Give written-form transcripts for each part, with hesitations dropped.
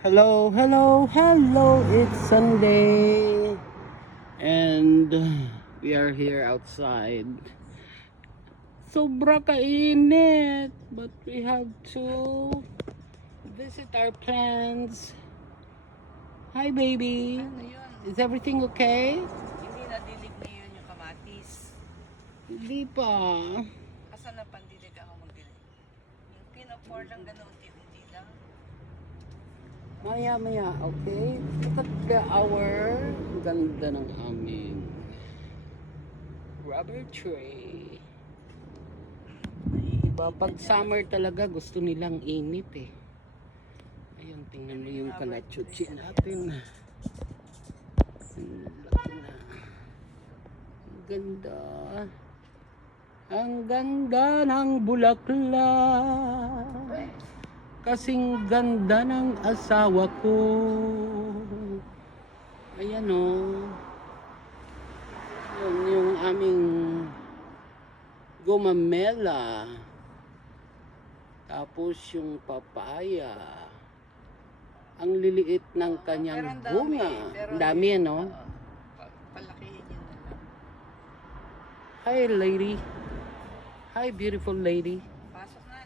Hello, hello, hello. It's Sunday. And we are here outside. Sobra kainit. But we have to visit our plants. Hi, baby. Ano yun? Is everything okay? Hindi na dilig ngayon yung kamatis. Hindi pa. Asan na pandilig ako magdilig? Yung pinopour lang ganun, unti-unti lang. Maya, okay? Look at the hour. Ganda ng aming rubber tree. Diba, pag summer talaga gusto nilang init eh. Ayun, tingnan mo yung kalachuchi natin. Ang laki na. Ang ganda. Ang ganda ng bulaklak. Kasing ganda ng asawa ko. Ayan o. Yun yung aming gumamela. Tapos yung papaya. Ang liliit ng kanyang bunga. Ang dami, no? Palakihin yun na lang. Hi, lady. Hi, beautiful lady. Pasok na.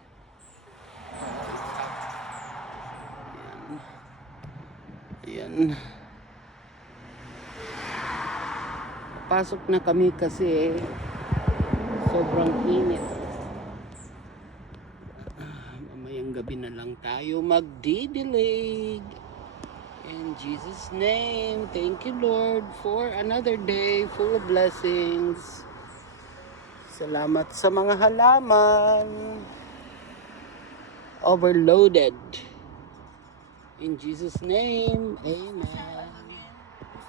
Ayan. Pasok na kami kasi sobrang init. Mamayang gabi na lang tayo magdidilig. In Jesus' name, thank you Lord for another day full of blessings. Salamat sa mga halaman. Overloaded. In Jesus' name, amen.